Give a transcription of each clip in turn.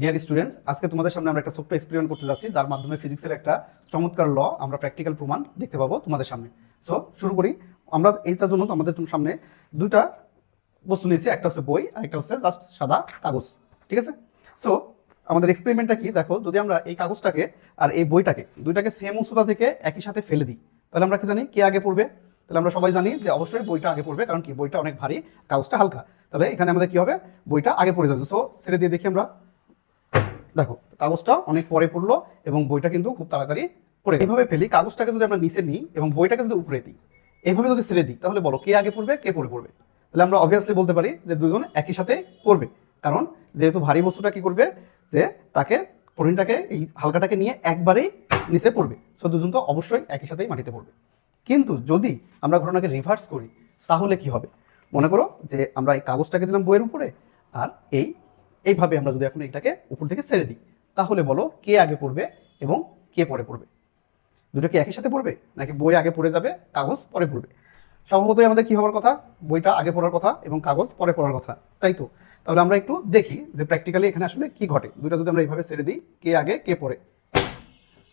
Dear students, আজকে তোমাদের সামনে আমরা একটা ছোট্ট এক্সপেরিমেন্ট করতে যাচ্ছি, যার মাধ্যমে ফিজিক্সের একটা চমৎকার ল আমরা প্র্যাকটিক্যাল প্রমাণ দেখতে পাবো তোমাদের সামনে। সো শুরু করি। আমরা এইটার জন্য আমাদের সামনে দুইটা বস্তু নিয়েছি, একটা হচ্ছে বই আর একটা হচ্ছে জাস্ট সাদা কাগজ। ঠিক আছে? সো আমাদের এক্সপেরিমেন্টটা কি দেখো, যদি আমরা এই কাগজটাকে আর এই বইটাকে দুইটাকে সেম উচ্চতা থেকে একই সাথে ফেলে দিই, তাহলে আমরা কি জানি কে আগে পড়বে? তাহলে আমরা সবাই জানি যে অবশ্যই বইটা আগে পড়বে, কারণ কি বইটা অনেক ভারী, কাগজটা হালকা। তাহলে এখানে আমাদের কি হবে, বইটা আগে পড়ে যাবে। সো ছেড়ে দিয়ে দেখি আমরা, দেখো কাগজটা অনেক পরে পড়লো এবং বইটা কিন্তু খুব তাড়াতাড়ি পড়ে গেল। এইভাবে ফেলি, কাগজটাকে যদি আমরা নিচে নিই এবং বইটাকে যদি উপরে দিই, এইভাবে যদি ছেড়ে দিই, তাহলে বলো কে আগে পড়বে কে পরে পড়বে? তাহলে আমরা অবভিয়াসলি বলতে পারি যে দুজন একই সাথে পড়বে, কারণ যেহেতু ভারী বস্তুটা কি করবে, যে তাকে কঠিনটাকে এই হালকাটাকে নিয়ে একবারেই নিচে পড়বে। সো দুজন তো অবশ্যই একই সাথেই মাটিতে পড়বে। কিন্তু যদি আমরা ঘটনাকে রিভার্স করি, তাহলে কি হবে? মনে করো যে আমরা এই কাগজটাকে দিলাম বইয়ের উপরে, আর এইভাবে আমরা যদি এখন এটাকে উপর থেকে ছেড়ে দিই, তাহলে বলো কে আগে পড়বে এবং কে পরে পড়বে? দুটো কি একই সাথে পড়বে, নাকি বই আগে পড়ে যাবে কাগজ পরে পড়বে? স্বভাবতই আমাদের কি হওয়ার কথা, বইটা আগে পড়ার কথা এবং কাগজ পরে পড়ার কথা, তাই তো? তাহলে আমরা একটু দেখি যে প্র্যাকটিক্যালি এখানে আসলে কি ঘটে। দুটো যদি আমরা এইভাবে ছেড়ে দিই, কে আগে কে পরে,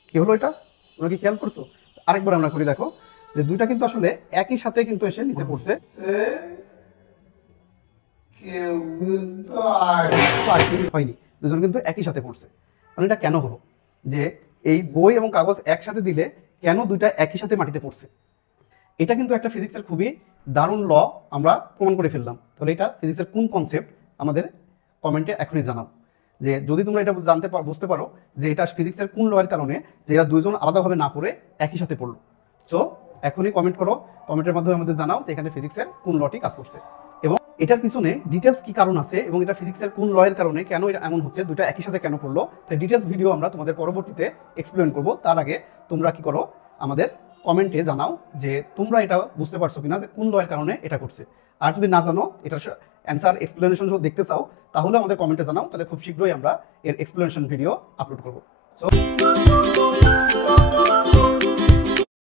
কি হলো এটা? তোমরা কি খেয়াল করছো? আরেকবার আমরা করি, দেখো যে দুইটা কিন্তু আসলে একই সাথে কিন্তু এসে নিচে পড়ছে, হয়নি, দুজন কিন্তু একই সাথে পড়ছে। মানে এটা কেন হলো যে এই বই এবং কাগজ একসাথে দিলে কেন দুইটা একই সাথে মাটিতে পড়ছে? এটা কিন্তু একটা ফিজিক্সের খুবই দারুণ ল আমরা প্রমাণ করে ফেললাম। তাহলে এটা ফিজিক্সের কোন কনসেপ্ট আমাদের কমেন্টে এখনই জানাও। যে যদি তোমরা এটা বুঝতে পারো যে এটা ফিজিক্সের কোন লয়ের কারণে যে এরা দুইজন আলাদাভাবে না পড়ে একই সাথে পড়লো। সো এখনই কমেন্ট করো, কমেন্টের মাধ্যমে আমাদের জানাও যে এখানে ফিজিক্সের কোন লটি কাজ করছে এবং এটার পিছনে ডিটেলস কি কারণ আছে এবং এটা ফিজিক্সের কোন লয়ের কারণে কেন এটা এমন হচ্ছে, দুটো একই সাথে কেন পড়লো। তাই ডিটেলস ভিডিও আমরা তোমাদের পরবর্তীতে এক্সপ্লেন করব। তার আগে তোমরা কি করো, আমাদের কমেন্টে জানাও যে তোমরা এটা বুঝতে পারছো কিনা যে কোন লয়ের কারণে এটা করছে। আর যদি না জানো, এটার অ্যান্সার এক্সপ্লেনেশন যদি দেখতে চাও, তাহলে আমাদের কমেন্টে জানাও, তাহলে খুব শীঘ্রই আমরা এর এক্সপ্লেনেশন ভিডিও আপলোড করবো। সো